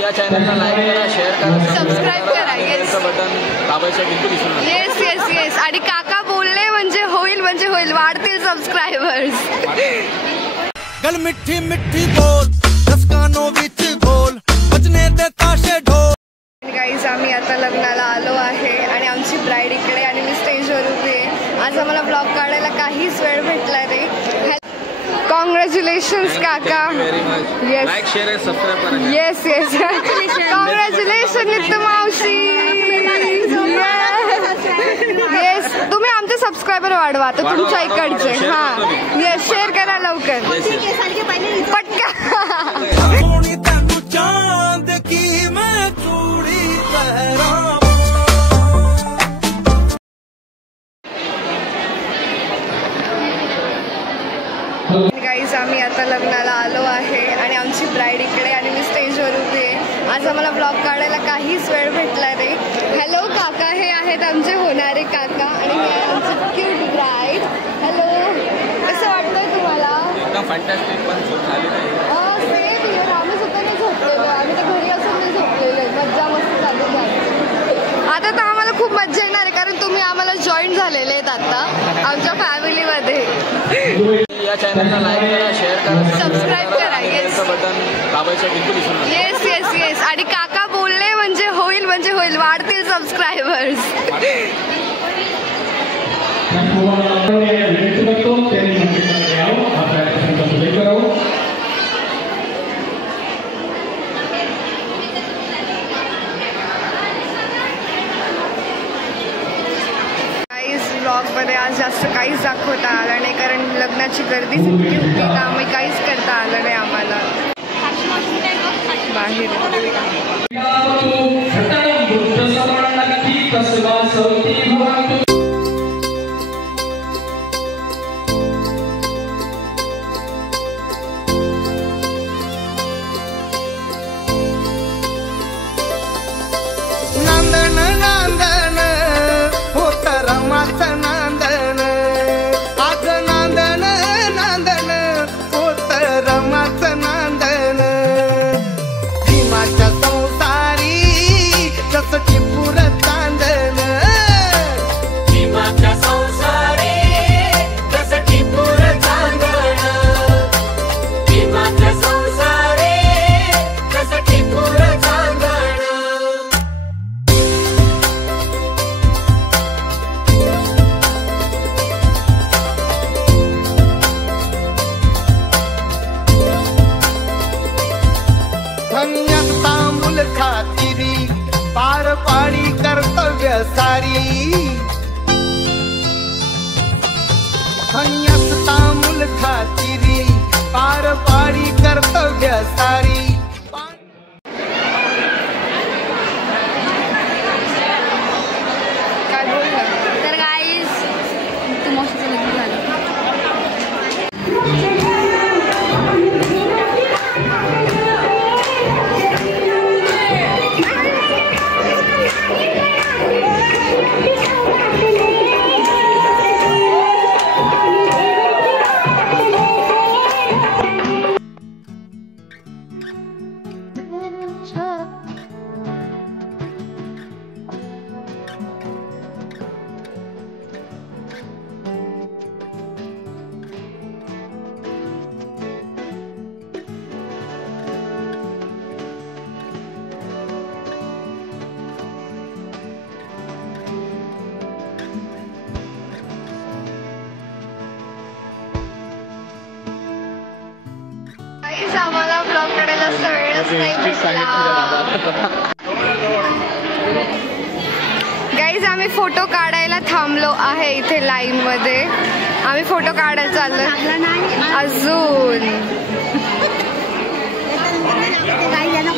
या चॅनलला लाईक करा, शेअर करा, सबस्क्राइब करा. येस बटन दाबायचं बिलकुल विसरू नका. Yes yes yes. आणि काका बोलले म्हणजे होईल वाढतील सबस्क्रायबर्स. गल मिठी मिठी बोल दसकानो विच बोल बजने दे ताशे ढोल. गाईज आम्ही आता लग्नाला आलो आहे आणि आमची ब्राईड इकडे आणि मी स्टेजवर उभी आहे. आज आम्हाला ब्लॉग काढायला काहीच वेळ भेटला नाही. कॉंग्रॅच्युलेशन्स काका. येस लाईक शेअर सबस्क्राइब करा. येस येस कॉंग्रॅच्युलेशन नित्तू मावशी. येस तुम्ही आमचे सबस्क्रायबर वाढवा आता तुमच्या इकडचे. हां येस शेअर करा लवकर पटकन. गाईज आम्ही आता लग्नाला आलो आहे आणि आमची ब्राईड इकडे आणि मी स्टेजवर उभी आहे. आज आम्हाला ब्लॉग काढायला काहीच वेळ भेटला नाही. हॅलो काका, हे आहेत आमचे होणारे काका आणि हे आहे आमची क्यूट ब्राईड. हॅलो, कसं वाटतंय तुम्हाला? एकदम फॅन्टॅस्टिक. पण झोप झाली नाही. सेम इयर आम्ही सुद्धा नाही झोपलेलो. आम्ही तर घरी असून नाही झोपलेलो आहे. मज्जा मस्त चालू झाली. आता तर आम्हाला खूप मज्जा येणार आहे कारण तुम्ही आम्हाला जॉईन झालेले आहेत आता आमच्या फॅमिलीमध्ये. या चॅनलला लाईक करा, शेअर करा, सबस्क्राइब करा. येस बटन दाबायचं बिलकुल विसरू नका. Yes yes yes. आणि काका बोलले म्हणजे होईल वाढतील सबस्क्रायबर्स. ब्लॉगमध्ये आज जास्त काहीच दाखवता आलं नाही कारण लग्नाची गर्दीच इतकी होती त्यामुळे काहीच करता आलं नाही आम्हाला. बाहेर तामुल खातिरी पार पाडी कर्तव्य सारी. काय बोलला तर गाईज तुम्हाला लग्न झालं. आम्हाला ब्लॉग काढायला जास्त वेळच नाही भेटला. गाईज आम्ही फोटो काढायला थांबलो आहे इथे लाईन मध्ये. आम्ही फोटो काढायला चाललो अजून.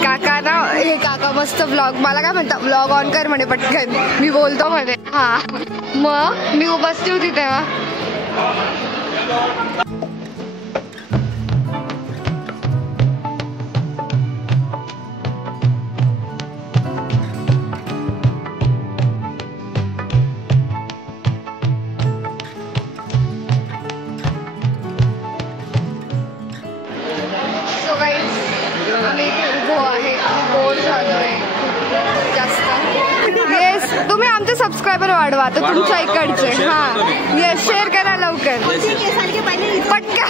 काका ना हे काका मस्त ब्लॉग मला काय म्हणता ब्लॉग ऑन कर म्हणे पटकन. मी बोलतो म्हणे. हा मग मी बसली होती तेव्हा. आम्ही उभो आहे. बोर तुम्ही आमचे सबस्क्रायबर वाढवा आता तुमच्या इकडचे. हां येस शेअर करा लवकर पटका.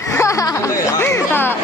हां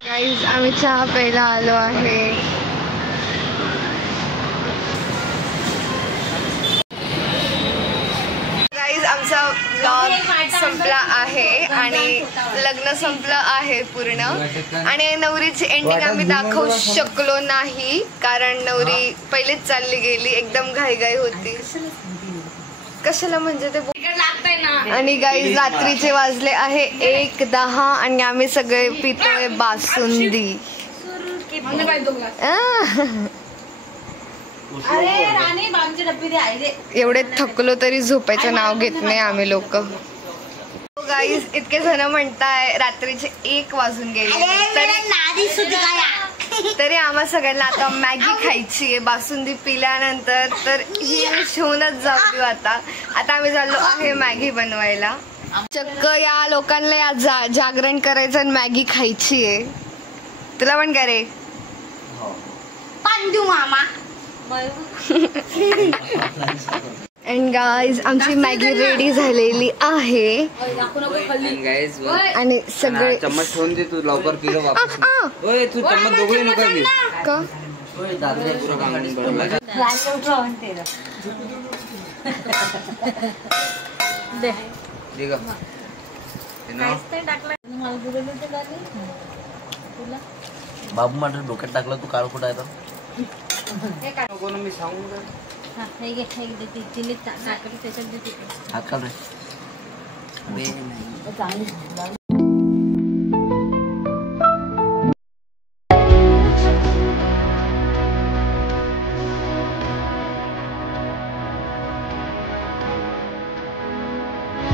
गाईज आम्ही चहा प्यायला आलो आहे. आमचा ब्लॉग संपला आहे आणि लग्न संपलं आहे पूर्ण आणि नवरीची एंडिंग आम्ही दाखवू शकलो नाही कारण नवरी पहिलेच चालली गेली, एकदम घाईघाई होती. कशाला म्हणजे ते आणि गाईज रात्रीचे वाजले आहे 1:10 आणि आम्ही सगळे पितोय बासुंदी. एवढे थकलो तरी झोपायचं नाव घेत नाही आम्ही लोक. गाईज इतके जण म्हणताय रात्रीचे 1 वाजून गेले तरी आम्हा सगळ्यांना आता मॅगी खायची आहे बासुंदी पिल्यानंतर, तर ही ठेवूनच जाऊ देऊ. आता आम्ही चाललो आहे मॅगी बनवायला. चक्क या लोकांना या जागरण करायचं आणि मॅगी खायची आहे. तुला पण का रे पांडू मामा. अँड गाईज आमची मॅगी रेडी झालेली आहे आणि सगळे चम्मच ठेवून दे तू लवकर पिलो वापस. ओय तू चम्मच दोघे नका घेऊ का बाबू माझ्या डोक्यात टाकलं तू काळ कुठं आहे मी सांगू हात काढ रे.